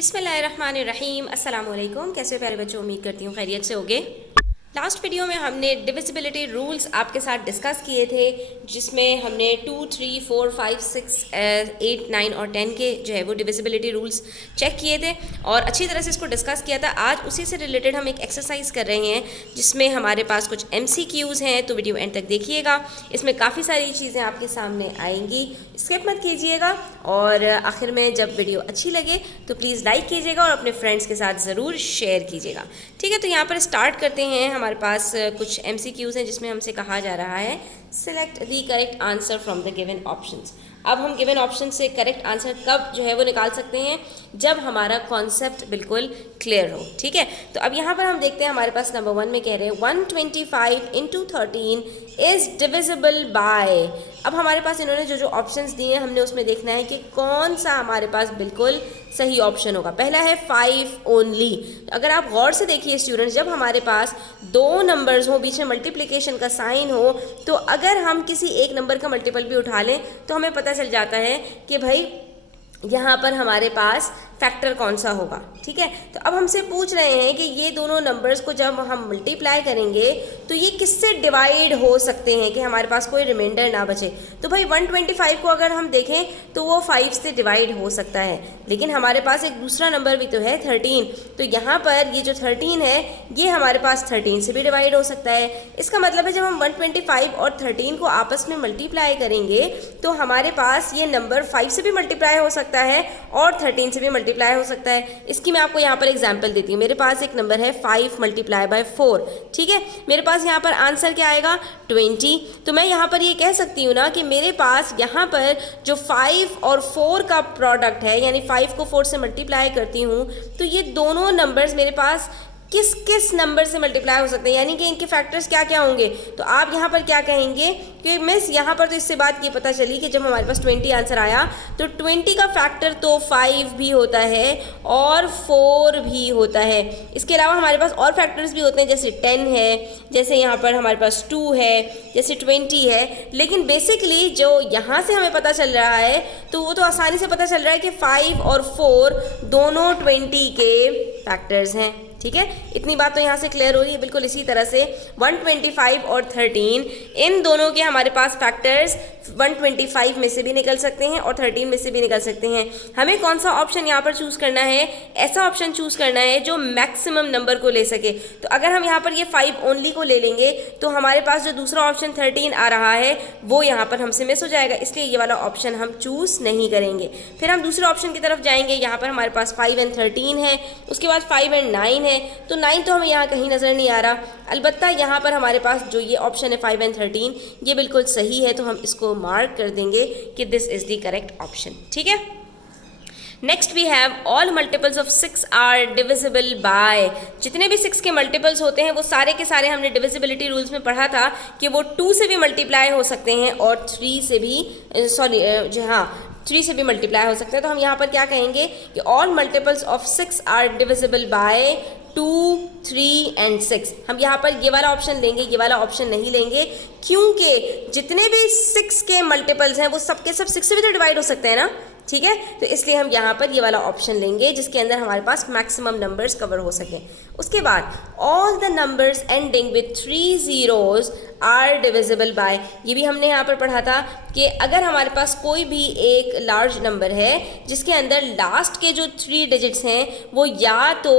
बिस्मिल्लाहिर्रहमानिर्रहीम। अस्सलाम वालेकुम। कैसे हो प्यारे बच्चों, उम्मीद करती हूँ खैरियत से होगे। लास्ट वीडियो में हमने डिविजिबिलिटी रूल्स आपके साथ डिस्कस किए थे, जिसमें हमने 2, 3, 4, 5, 6, 8, 9 और 10 के जो है वो डिविजिबिलिटी रूल्स चेक किए थे और अच्छी तरह से इसको डिस्कस किया था। आज उसी से रिलेटेड हम एक एक्सरसाइज कर रहे हैं जिसमें हमारे पास कुछ MCQs हैं, तो वीडियो एंड तक देखिएगा। इसमें काफ़ी सारी चीज़ें आपके सामने आएंगी, स्किप मत कीजिएगा। और आखिर में जब वीडियो अच्छी लगे तो प्लीज़ लाइक कीजिएगा और अपने फ्रेंड्स के साथ ज़रूर शेयर कीजिएगा। ठीक है, तो यहाँ पर स्टार्ट करते हैं। हमारे पास कुछ MCQs हैं जिसमें हमसे कहा जा रहा है select the correct answer from the given options. अब हम गिवन ऑप्शन से करेक्ट आंसर कब जो है वो निकाल सकते हैं, जब हमारा कॉन्सेप्ट बिल्कुल क्लियर हो। ठीक है, तो अब यहाँ पर हम देखते हैं हमारे पास नंबर 1 में कह रहे हैं 125 × 13 इज डिविजिबल बाय। अब हमारे पास इन्होंने जो जो ऑप्शंस दिए हैं हमने उसमें देखना है कि कौन सा हमारे पास बिल्कुल सही ऑप्शन होगा। पहला है 5 ओनली। अगर आप गौर से देखिए स्टूडेंट्स, जब हमारे पास दो नंबर्स हो, बीच में मल्टीप्लिकेशन का साइन हो, तो अगर हम किसी एक नंबर का मल्टीपल भी उठा लें तो हमें पता चल जाता है कि भाई यहाँ पर हमारे पास फैक्टर कौन सा होगा। ठीक है, तो अब हमसे पूछ रहे हैं कि ये दोनों नंबर्स को जब हम मल्टीप्लाई करेंगे तो ये किससे डिवाइड हो सकते हैं कि हमारे पास कोई रिमाइंडर ना बचे। तो भाई 125 को अगर हम देखें तो वो 5 से डिवाइड हो सकता है, लेकिन हमारे पास एक दूसरा नंबर भी तो है 13। तो यहाँ पर ये जो 13 है ये हमारे पास 13 से भी डिवाइड हो सकता है। इसका मतलब है जब हम 125 और 13 को आपस में मल्टीप्लाई करेंगे तो हमारे पास ये नंबर 5 से भी मल्टीप्लाई हो सकता है और 13 से भी मल्टीप्लाई हो सकता है। इसकी मैं आपको यहाँ पर एग्जांपल देती हूँ। मेरे पास एक नंबर है 5 × 4। ठीक है, मेरे पास यहाँ पर आंसर क्या आएगा 20। तो मैं यहाँ पर ये कह सकती हूँ ना कि मेरे पास यहाँ पर जो 5 और 4 का प्रोडक्ट है, यानी 5 को 4 से मल्टीप्लाई करती हूँ तो ये दोनों नंबर्स मेरे पास किस किस नंबर से मल्टीप्लाई हो सकते हैं, यानी कि इनके फैक्टर्स क्या क्या होंगे। तो आप यहाँ पर क्या कहेंगे कि मिस यहाँ पर तो इससे बात ये पता चली कि जब हमारे पास 20 आंसर आया तो 20 का फैक्टर तो 5 भी होता है और 4 भी होता है। इसके अलावा हमारे पास और फैक्टर्स भी होते हैं, जैसे 10 है, जैसे यहाँ पर हमारे पास 2 है, जैसे 20 है। लेकिन बेसिकली जो यहाँ से हमें पता चल रहा है तो वो तो आसानी से पता चल रहा है कि 5 और 4 दोनों 20 के फैक्टर्स हैं। ठीक है, इतनी बात तो यहाँ से क्लियर हो रही है। बिल्कुल इसी तरह से 125 और 13 इन दोनों के हमारे पास फैक्टर्स 125 में से भी निकल सकते हैं और 13 में से भी निकल सकते हैं। हमें कौन सा ऑप्शन यहाँ पर चूज़ करना है, ऐसा ऑप्शन चूज़ करना है जो मैक्सिमम नंबर को ले सके। तो अगर हम यहाँ पर ये 5 ओनली को ले लेंगे तो हमारे पास जो दूसरा ऑप्शन 13 आ रहा है वो यहाँ पर हमसे मिस हो जाएगा, इसलिए ये वाला ऑप्शन हम चूज़ नहीं करेंगे। फिर हम दूसरे ऑप्शन की तरफ जाएंगे। यहाँ पर हमारे पास 5 और 13 है, उसके बाद 5 और 9 है। तो 9 तो हमें यहाँ कहीं नज़र नहीं आ रहा। अलबत्ता यहाँ पर हमारे पास जो ये ऑप्शन है 5 और 13 ये बिल्कुल सही है, तो हम इसको मार्क कर देंगे कि this is the correct option. ठीक है, next we have all multiples of 6 are divisible by. जितने भी 6 के मल्टीपल्स होते हैं वो सारे के सारे हमने डिविजिबिलिटी रूल्स में पढ़ा था कि वो 2 से भी मल्टीप्लाई हो सकते हैं और 3 से भी 3 से भी मल्टीप्लाई हो सकते हैं। तो हम यहाँ पर क्या कहेंगे कि all multiples of 6 are divisible by 2, 3 and 6। हम यहाँ पर ये वाला ऑप्शन लेंगे, ये वाला ऑप्शन नहीं लेंगे, क्योंकि जितने भी 6 के मल्टीपल्स हैं वो सब के सब 6 से भी तो डिवाइड हो सकते हैं ना। ठीक है, तो इसलिए हम यहाँ पर ये वाला ऑप्शन लेंगे जिसके अंदर हमारे पास मैक्सिमम नंबर्स कवर हो सकें। उसके बाद all the numbers ending with 3 zeros are divisible by. ये भी हमने यहाँ पर पढ़ा था कि अगर हमारे पास कोई भी एक लार्ज नंबर है जिसके अंदर लास्ट के जो 3 डिजिट्स हैं वो या तो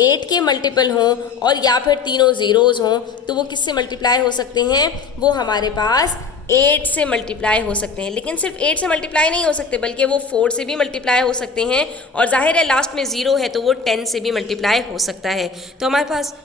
8 के मल्टीपल हों और या फिर तीनों ज़ीरोज़ हों, तो वो किससे मल्टीप्लाई हो सकते हैं, वो हमारे पास 8 से मल्टीप्लाई हो सकते हैं। लेकिन सिर्फ 8 से मल्टीप्लाई नहीं हो सकते, बल्कि वो 4 से भी मल्टीप्लाई हो सकते हैं और जाहिर है लास्ट में 0 है तो वो 10 से भी मल्टीप्लाई हो सकता है। तो हमारे पास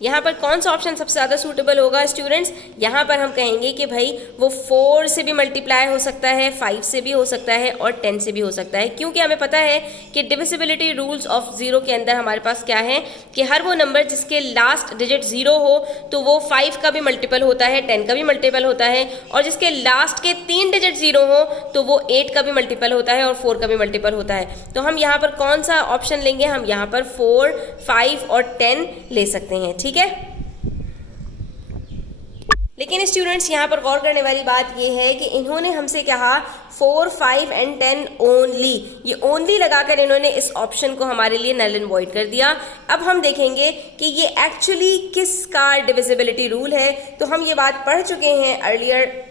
यहाँ पर कौन सा ऑप्शन सबसे ज़्यादा सूटेबल होगा स्टूडेंट्स। यहाँ पर हम कहेंगे कि भाई वो 4 से भी मल्टीप्लाई हो सकता है, 5 से भी हो सकता है और 10 से भी हो सकता है, क्योंकि हमें पता है कि डिविजिबिलिटी रूल्स ऑफ 0 के अंदर हमारे पास क्या है कि हर वो नंबर जिसके लास्ट डिजिट 0 हो तो वो 5 का भी मल्टीपल होता है, 10 का भी मल्टीपल होता है, और जिसके लास्ट के 3 डिजिट 0 हो तो वो 8 का भी मल्टीपल होता है और 4 का भी मल्टीपल होता है। तो हम यहाँ पर कौन सा ऑप्शन लेंगे, हम यहाँ पर 4, 5 और 10 ले सकते हैं। ठीक है, लेकिन स्टूडेंट्स यहाँ पर गौर करने वाली बात ये है कि इन्होंने हमसे कहा 4, 5 एंड 10 ओनली। ये ओनली लगाकर इन्होंने इस ऑप्शन को हमारे लिए नल एंड वॉइड कर दिया। अब हम देखेंगे कि ये एक्चुअली किसका डिविजिबिलिटी रूल है। तो हम ये बात पढ़ चुके हैं अर्लियर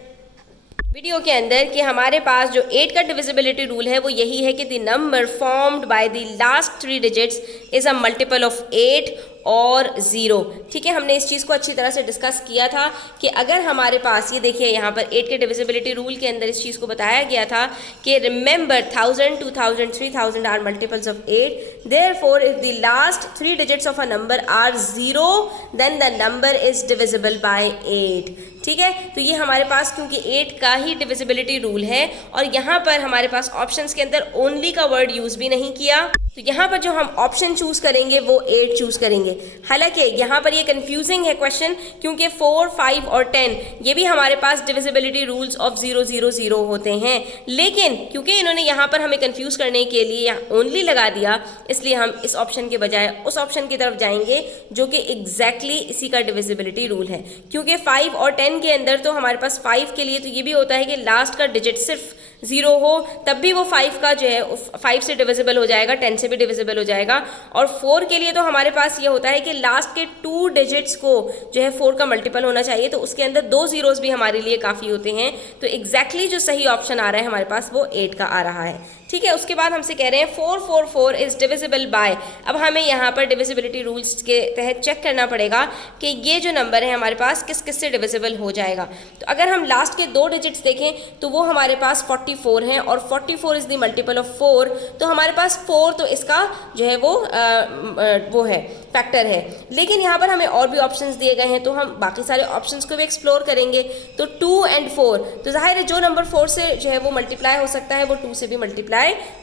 वीडियो के अंदर कि हमारे पास जो 8 का डिविजिबिलिटी रूल है वो यही है कि the number formed by the last 3 digits is a multiple of 8 और 0। ठीक है, हमने इस चीज़ को अच्छी तरह से डिस्कस किया था कि अगर हमारे पास ये देखिए यहाँ पर 8 के डिविजिबिलिटी रूल के अंदर इस चीज़ को बताया गया था कि remember 1000, 2000, 3000 are multiples of 8, therefore if the last 3 digits of a number are 0 then the number is divisible by 8। ठीक है, तो ये हमारे पास क्योंकि 8 का ही डिविजिबिलिटी रूल है और यहाँ पर हमारे पास ऑप्शंस के अंदर ओनली का वर्ड यूज़ भी नहीं किया, तो यहाँ पर जो हम ऑप्शन चूज करेंगे वो 8 चूज करेंगे। हालांकि यहाँ पर ये कंफ्यूजिंग है क्वेश्चन, क्योंकि 4, 5 और 10 ये भी हमारे पास डिविजिबिलिटी रूल्स ऑफ 0, 0, 0 होते हैं, लेकिन क्योंकि इन्होंने यहाँ पर हमें कंफ्यूज करने के लिए यहाँ ओनली लगा दिया, इसलिए हम इस ऑप्शन के बजाय उस ऑप्शन की तरफ जाएंगे जो कि एग्जैक्टली इसी का डिविजिबिलिटी रूल है। क्योंकि 5 और 10 के अंदर तो हमारे पास 5 के लिए तो ये भी होता है कि लास्ट का डिजिट सिर्फ 0 हो, तब भी वो 5 का जो है 5 से डिविजिबल हो जाएगा, 10 से भी डिविजिबल हो जाएगा। और 4 के लिए तो हमारे पास ये होता है कि लास्ट के 2 डिजिट्स को जो है 4 का मल्टीपल होना चाहिए, तो उसके अंदर 2 जीरोस भी हमारे लिए काफ़ी होते हैं। तो एग्जैक्टली जो सही ऑप्शन आ रहा है हमारे पास वो 8 का आ रहा है। ठीक है, उसके बाद हमसे कह रहे हैं 4, 4, 4 इज डिविजिबल बाय। अब हमें यहाँ पर डिविजिबिलिटी रूल्स के तहत चेक करना पड़ेगा कि ये जो नंबर है हमारे पास किस किस से डिविजिबल हो जाएगा। तो अगर हम लास्ट के 2 डिजिट्स देखें तो वो हमारे पास 44 हैं और 44 इज द मल्टीपल ऑफ 4, तो हमारे पास 4 तो इसका जो है वो है फैक्टर है। लेकिन यहाँ पर हमें और भी ऑप्शंस दिए गए हैं, तो हम बाकी सारे ऑप्शंस को भी एक्सप्लोर करेंगे। तो 2 एंड 4, तो जाहिर है जो नंबर 4 से जो है वो मल्टीप्लाई हो सकता है वो 2 से भी मल्टीप्लाई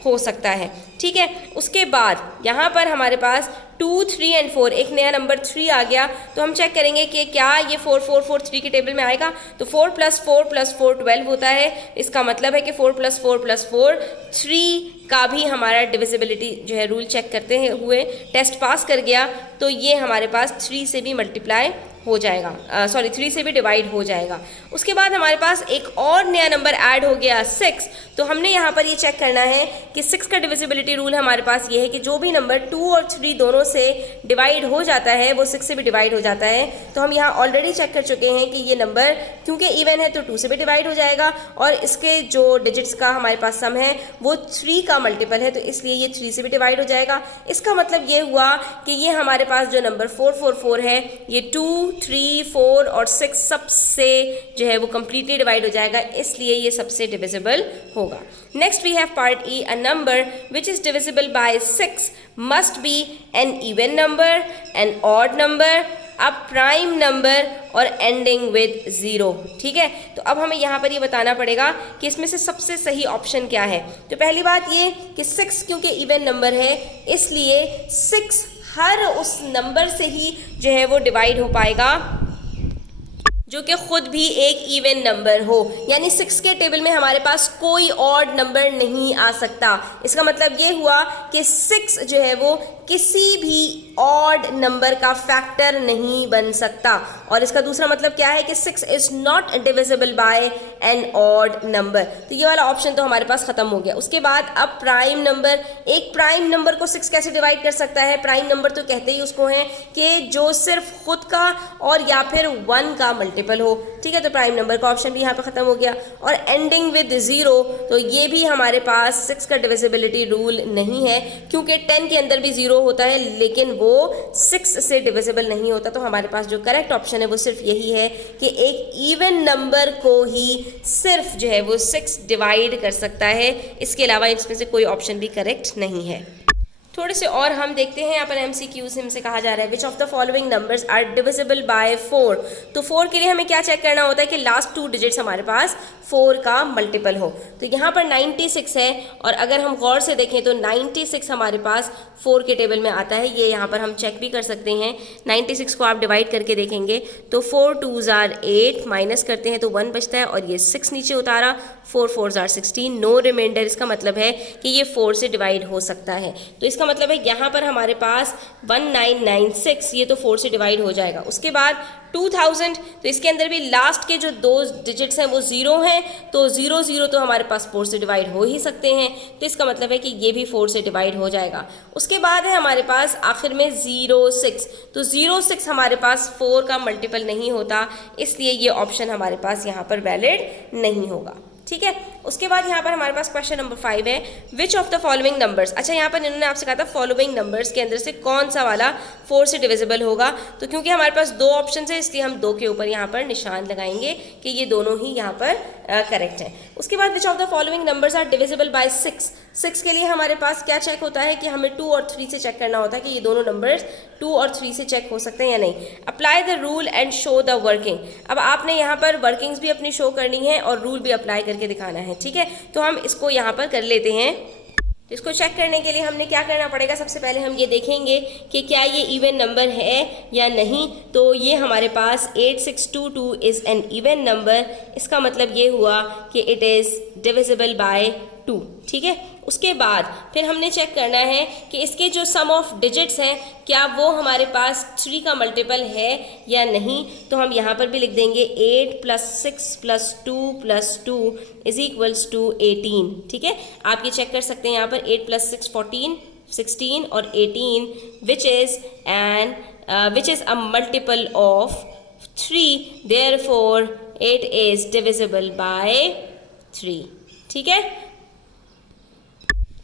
हो सकता है। ठीक है, उसके बाद यहाँ पर हमारे पास 2, 3 एंड 4 एक नया नंबर 3 आ गया, तो हम चेक करेंगे कि क्या ये 4, 4, 4 3 के टेबल में आएगा। तो 4 + 4 + 4 12 होता है। इसका मतलब है कि 4 + 4 + 4 3 का भी हमारा डिविजिबिलिटी जो है रूल चेक करते हुए टेस्ट पास कर गया, तो ये हमारे पास 3 से भी मल्टीप्लाई हो जाएगा, 3 से भी डिवाइड हो जाएगा। उसके बाद हमारे पास एक और नया नंबर ऐड हो गया 6। तो हमने यहाँ पर ये चेक करना है कि 6 का डिविजिबिलिटी रूल हमारे पास ये है कि जो भी नंबर 2 और 3 दोनों से डिवाइड हो जाता है वो 6 से भी डिवाइड हो जाता है। तो हम यहाँ ऑलरेडी चेक कर चुके हैं कि ये नंबर क्योंकि इवन है तो 2 से भी डिवाइड हो जाएगा और इसके जो डिजिट्स का हमारे पास सम है वो 3 का मल्टीपल है, तो इसलिए ये 3 से भी डिवाइड हो जाएगा। इसका मतलब ये हुआ कि ये हमारे पास जो नंबर 444 है ये 2, 3, 4 और 6 सबसे जो है वो कंप्लीटली डिवाइड हो जाएगा, इसलिए ये सबसे डिविजिबल होगा। Next we have part E, a number which is divisible by 6 must be an even number, an odd number, a prime number और एंडिंग विद 0। ठीक है, तो अब हमें यहाँ पर ये बताना पड़ेगा कि इसमें से सबसे सही ऑप्शन क्या है। तो पहली बात ये कि 6 क्योंकि इवन नंबर है इसलिए 6 हर उस नंबर से ही जो है वो डिवाइड हो पाएगा जो कि खुद भी एक इवन नंबर हो, यानी 6 के टेबल में हमारे पास कोई ऑड नंबर नहीं आ सकता। इसका मतलब ये हुआ कि 6 जो है वो किसी भी ऑड नंबर का फैक्टर नहीं बन सकता। और इसका दूसरा मतलब क्या है कि 6 is not divisible by an odd number. तो ये वाला ऑप्शन तो हमारे पास खत्म हो गया। उसके बाद अब प्राइम नंबर, एक प्राइम नंबर को 6 कैसे डिवाइड कर सकता है? प्राइम नंबर तो कहते ही उसको है कि जो सिर्फ खुद का और या फिर 1 का मल्टीपल हो। ठीक है, तो प्राइम नंबर का ऑप्शन भी यहाँ पे खत्म हो गया। और एंडिंग विद 0, तो ये भी हमारे पास 6 का डिविजिबिलिटी रूल नहीं है, क्योंकि 10 के अंदर भी 0 होता है लेकिन वो 6 से डिविजिबल नहीं होता। तो हमारे पास जो करेक्ट ऑप्शन है वो सिर्फ यही है कि एक इवन नंबर को ही सिर्फ जो है वो 6 डिवाइड कर सकता है, इसके अलावा इसमें से कोई ऑप्शन भी करेक्ट नहीं है। थोड़े से और हम देखते हैं, यहाँ पर MCQ से हमसे कहा जा रहा है which of the following numbers are divisible by 4। तो 4 के लिए हमें क्या चेक करना होता है कि लास्ट 2 डिजिट्स हमारे पास 4 का मल्टीपल हो। तो यहाँ पर 96 है और अगर हम गौर से देखें तो 96 हमारे पास 4 के टेबल में आता है। ये यहाँ पर हम चेक भी कर सकते हैं। 96 को आप डिवाइड करके देखेंगे तो 4 2s are 8, माइनस करते हैं तो 1 बचता है और ये 6 नीचे उतारा, 4 4s are 16, नो रिमाइंडर। इसका मतलब है कि ये 4 से डिवाइड हो सकता है। तो इसका इसका मतलब है यहाँ पर हमारे पास 1996, ये तो 4 से डिवाइड हो जाएगा। उसके बाद 2000, तो इसके अंदर भी लास्ट के जो 2 डिजिट्स हैं वो 0 हैं, तो 0 0 तो हमारे पास 4 से डिवाइड हो ही सकते हैं, तो इसका मतलब है कि ये भी 4 से डिवाइड हो जाएगा। उसके बाद है हमारे पास आखिर में 06, तो 06 हमारे पास 4 का मल्टीपल नहीं होता, इसलिए ये ऑप्शन हमारे पास यहाँ पर वैलिड नहीं होगा। ठीक है, उसके बाद यहाँ पर हमारे पास क्वेश्चन नंबर 5 है, which of the following numbers. अच्छा, यहाँ पर इन्होंने आपसे कहा था फॉलोइंग नंबर्स के अंदर से कौन सा वाला 4 से डिविजिबल होगा, तो क्योंकि हमारे पास 2 ऑप्शन है इसलिए हम 2 के ऊपर यहाँ पर निशान लगाएंगे कि ये दोनों ही यहाँ पर करेक्ट है। उसके बाद which of the following numbers are divisible by 6। 6 के लिए हमारे पास क्या चेक होता है कि हमें 2 और 3 से चेक करना होता है कि ये दोनों नंबर्स 2 और 3 से चेक हो सकते हैं या नहीं। Apply the rule and show the working. अब आपने यहाँ पर वर्किंग्स भी अपनी शो करनी है और रूल भी अप्लाई करके दिखाना है। ठीक है, तो हम इसको यहाँ पर कर लेते हैं। तो इसको चेक करने के लिए हमने क्या करना पड़ेगा, सबसे पहले हम ये देखेंगे कि क्या ये इवन नंबर है या नहीं। तो ये हमारे पास 8622 इज़ एन इवन नंबर, इसका मतलब ये हुआ कि इट इज़ डिविजिबल बाय 2। ठीक है, उसके बाद फिर हमने चेक करना है कि इसके जो सम ऑफ डिजिट्स हैं क्या वो हमारे पास 3 का मल्टीपल है या नहीं। तो हम यहाँ पर भी लिख देंगे 8 + 6 + 2 + 2 = 18। ठीक है, आप ये चेक कर सकते हैं यहाँ पर 8 + 6 14, 16 और 18 which is a multiple of 3, therefore it is divisible by 3। ठीक है,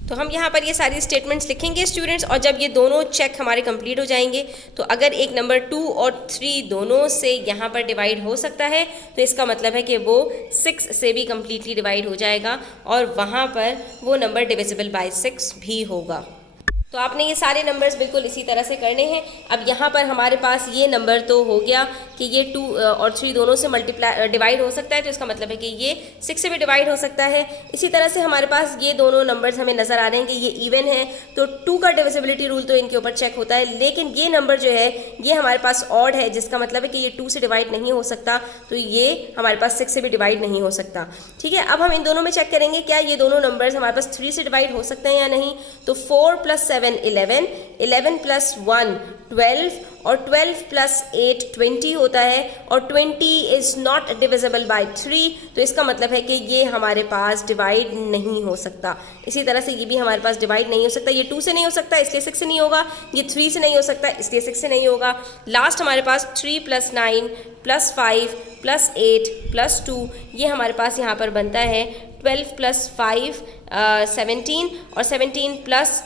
तो हम यहाँ पर ये सारी स्टेटमेंट्स लिखेंगे स्टूडेंट्स, और जब ये दोनों चेक हमारे कंप्लीट हो जाएंगे तो अगर एक नंबर 2 और 3 दोनों से यहाँ पर डिवाइड हो सकता है तो इसका मतलब है कि वो 6 से भी कम्प्लीटली डिवाइड हो जाएगा और वहाँ पर वो नंबर डिविजिबल बाय 6 भी होगा। तो आपने ये सारे नंबर्स बिल्कुल इसी तरह से करने हैं। अब यहाँ पर हमारे पास ये नंबर तो हो गया कि ये 2 और 3 दोनों से डिवाइड हो सकता है, तो इसका मतलब है कि ये 6 से भी डिवाइड हो सकता है। इसी तरह से हमारे पास ये दोनों नंबर्स हमें नज़र आ रहे हैं कि ये इवन है, तो 2 का डिविजिबिलिटी रूल तो इनके ऊपर चेक होता है, लेकिन ये नंबर जो है ये हमारे पास ऑड है, जिसका मतलब है कि ये 2 से डिवाइड नहीं हो सकता, तो ये हमारे पास 6 से भी डिवाइड नहीं हो सकता। ठीक है, अब हम इन दोनों में चेक करेंगे क्या ये दोनों नंबर्स हमारे पास 3 से डिवाइड हो सकते हैं या नहीं। तो 4 + 7 11, 11 + 1 12 और 12 + 8 20 होता है, और 20 इज़ नॉट डिविजिबल बाय 3, तो इसका मतलब है कि ये हमारे पास डिवाइड नहीं हो सकता। इसी तरह से ये भी हमारे पास डिवाइड नहीं हो सकता, ये 2 से नहीं हो सकता इसलिए 6 से नहीं होगा, ये 3 से नहीं हो सकता इसलिए 6 से नहीं होगा। लास्ट हमारे पास 3 + 9 + 5 + 8 + 2, ये हमारे पास यहाँ पर बनता है 12 + 5 17 और 17 +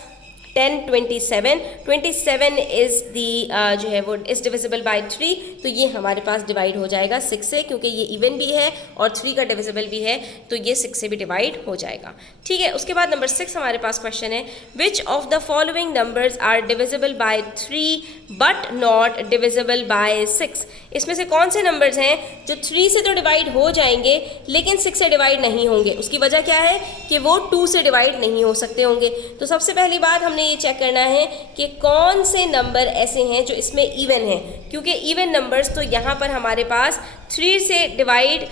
10 27। 27 इज़ दी जो है वो इज़ डिविजिबल बाय 3, तो ये हमारे पास डिवाइड हो जाएगा 6 से, क्योंकि ये इवन भी है और 3 का डिविजिबल भी है, तो ये 6 से भी डिवाइड हो जाएगा। ठीक है, उसके बाद नंबर 6 हमारे पास क्वेश्चन है, which of the following numbers are divisible by 3 but not divisible by 6। इसमें से कौन से नंबर्स हैं जो 3 से तो डिवाइड हो जाएंगे लेकिन 6 से डिवाइड नहीं होंगे। उसकी वजह क्या है कि वो 2 से डिवाइड नहीं हो सकते होंगे। तो सबसे पहली बात हमने ये चेक करना है कि कौन से नंबर ऐसे हैं जो इसमें इवन हैं, क्योंकि इवन नंबर्स तो यहाँ पर हमारे पास 3 से डिवाइड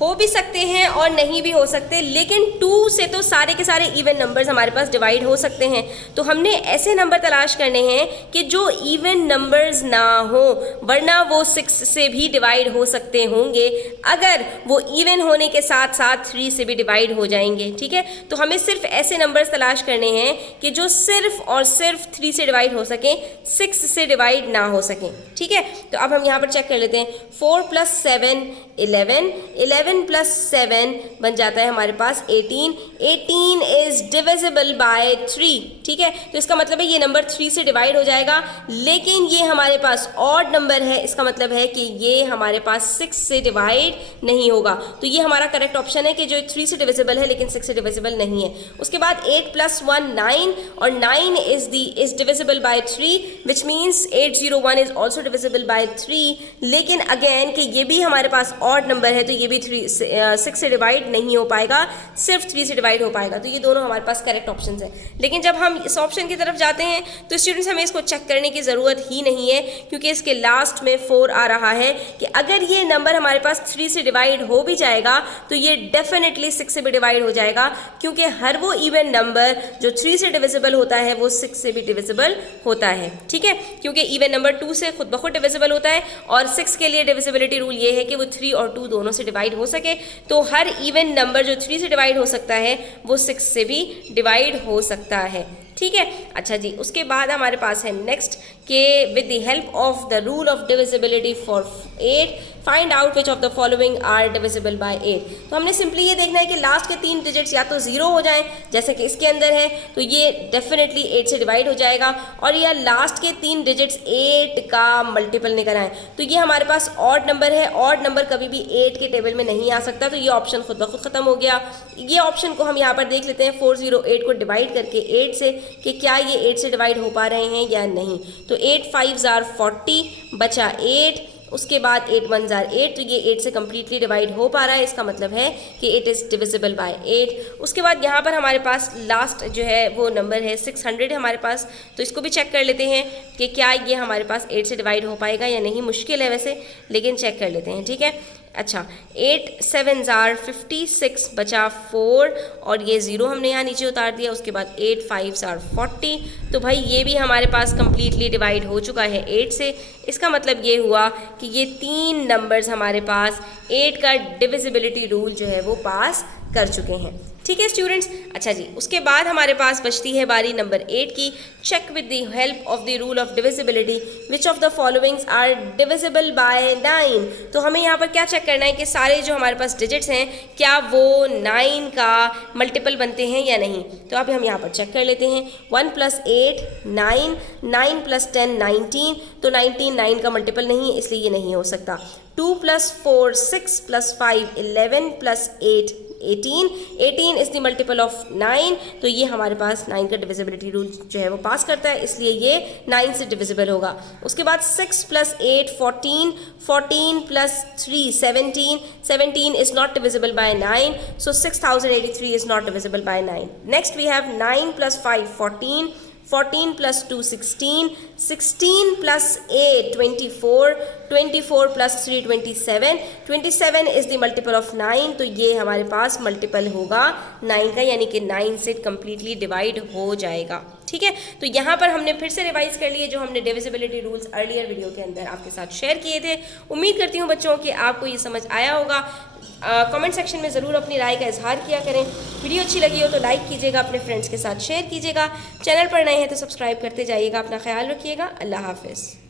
हो भी सकते हैं और नहीं भी हो सकते, लेकिन 2 से तो सारे के सारे इवन नंबर्स हमारे पास डिवाइड हो सकते हैं। तो हमने ऐसे नंबर तलाश करने हैं कि जो इवन नंबर्स ना हो, वरना वो 6 से भी डिवाइड हो सकते होंगे अगर वो इवन होने के साथ साथ 3 से भी डिवाइड हो जाएंगे। ठीक है, तो हमें सिर्फ ऐसे नंबर्स तलाश करने हैं कि जो सिर्फ और सिर्फ 3 से डिवाइड हो सकें, 6 से डिवाइड ना हो सकें। ठीक है, तो अब हम यहाँ पर चेक कर लेते हैं। 4 + 7 11, 11 + 7 बन जाता है हमारे पास 18, 18 इज डिविजिबल बाय 3। ठीक है, तो इसका मतलब है ये नंबर 3 से डिवाइड हो जाएगा, लेकिन ये हमारे पास ऑड नंबर है, इसका मतलब है कि ये हमारे पास 6 से डिवाइड नहीं होगा। तो ये हमारा करेक्ट ऑप्शन है कि जो 3 से डिविजिबल है लेकिन 6 से डिविजिबल नहीं है। उसके बाद 8 + 1 9, और 9 is divisible by 3, which means 801 is also divisible by 3, लेकिन अगेन कि ये भी हमारे पास ऑड नंबर है तो ये भी 3 6 से डिवाइड नहीं हो पाएगा, सिर्फ 3 से डिवाइड हो पाएगा। तो ये दोनों हमारे पास करेक्ट ऑप्शन है। लेकिन जब हम इस ऑप्शन की तरफ जाते हैं तो स्टूडेंट्स हमें इसको चेक करने की ज़रूरत ही नहीं है, क्योंकि इसके लास्ट में 4 आ रहा है कि अगर ये नंबर हमारे पास 3 से डिवाइड हो भी जाएगा तो ये डेफिनेटली 6 से भी डिवाइड हो जाएगा, क्योंकि हर वो इवन नंबर जो 3 से डिविजिबल होता है वो 6 से भी डिविजिबल होता है। ठीक है, क्योंकि इवन नंबर 2 से खुद ब खुद डिविजिबल होता है और 6 के लिए डिविजिबिलिटी रूल ये है कि वो 3 और 2 दोनों से डिवाइड हो सके। तो हर इवन नंबर जो 3 से डिवाइड हो सकता है वो 6 से भी डिवाइड हो सकता है। ठीक है, अच्छा जी, उसके बाद हमारे पास है नेक्स्ट के with the help of the rule of divisibility for 8 find out which of the following are divisible by 8। तो हमने सिंपली ये देखना है कि लास्ट के 3 डिजिट्स या तो 0 हो जाएं जैसे कि इसके अंदर है, तो ये डेफिनेटली 8 से डिवाइड हो जाएगा, और या लास्ट के 3 डिजिट्स 8 का मल्टीपल निकल आए। तो ये हमारे पास ऑड नंबर है, ऑड नंबर कभी भी 8 के टेबल में नहीं आ सकता, तो ये ऑप्शन खुद ब खुद खत्म हो गया। ये ऑप्शन को हम यहाँ पर देख लेते हैं 408 को डिवाइड करके 8 से कि क्या ये 8 से डिवाइड हो पा रहे हैं या नहीं। तो 8 5 जार 40 बचा 8, उसके बाद 8 1 जार 8, तो ये 8 से कम्प्लीटली डिवाइड हो पा रहा है, इसका मतलब है कि इट इज़ डिविजिबल बाय 8। उसके बाद यहाँ पर हमारे पास लास्ट जो है वो नंबर है 600 है हमारे पास, तो इसको भी चेक कर लेते हैं कि क्या ये हमारे पास 8 से डिवाइड हो पाएगा या नहीं। मुश्किल है वैसे, लेकिन चेक कर लेते हैं। ठीक है, अच्छा 8 7 जार 56 बचा 4, और ये 0 हमने यहाँ नीचे उतार दिया। उसके बाद 8 5 जार 40, तो भाई ये भी हमारे पास कम्प्लीटली डिवाइड हो चुका है 8 से। इसका मतलब ये हुआ कि ये 3 नंबर्स हमारे पास 8 का डिविजिबिलिटी रूल जो है वो पास कर चुके हैं। ठीक है स्टूडेंट्स, अच्छा जी, उसके बाद हमारे पास बचती है बारी नंबर 8 की। Check with the help of the rule of divisibility which of the followings are divisible by 9। तो हमें यहाँ पर क्या चेक करना है कि सारे जो हमारे पास डिजिट्स हैं क्या वो 9 का मल्टीपल बनते हैं या नहीं। तो अब हम यहाँ पर चेक कर लेते हैं। 1 + 8 9, 9 + 10 19, तो 19 9 का मल्टीपल नहीं है, इसलिए ये नहीं हो सकता। 2 + 4 6 + 5 11 + 8 18, 18 इज द मल्टीपल ऑफ 9, तो ये हमारे पास 9 का डिविजिबिलिटी रूल जो है वो पास करता है, इसलिए ये 9 से डिविजिबल होगा। उसके बाद 6 + 8 14, 14 + 3 17, 17 is not divisible by 9, so 6083 is not divisible by 9. Next we have 9 + 5 14, 14 + 2 16, 16 + 8 24, 24 + 3 27, 27 is the multiple of 9, तो ये हमारे पास मल्टीपल होगा 9 का, यानी कि 9 से कम्प्लीटली डिवाइड हो जाएगा। ठीक है, तो यहाँ पर हमने फिर से रिवाइज कर लिए जो हमने डिविजिबिलिटी रूल्स अर्लियर वीडियो के अंदर आपके साथ शेयर किए थे। उम्मीद करती हूँ बच्चों कि आपको ये समझ आया होगा। कमेंट सेक्शन में ज़रूर अपनी राय का इजहार किया करें। वीडियो अच्छी लगी हो तो लाइक कीजिएगा, अपने फ्रेंड्स के साथ शेयर कीजिएगा। चैनल पर नए हैं तो सब्सक्राइब करते जाइएगा। अपना ख्याल रखिएगा। अल्लाह हाफिज़।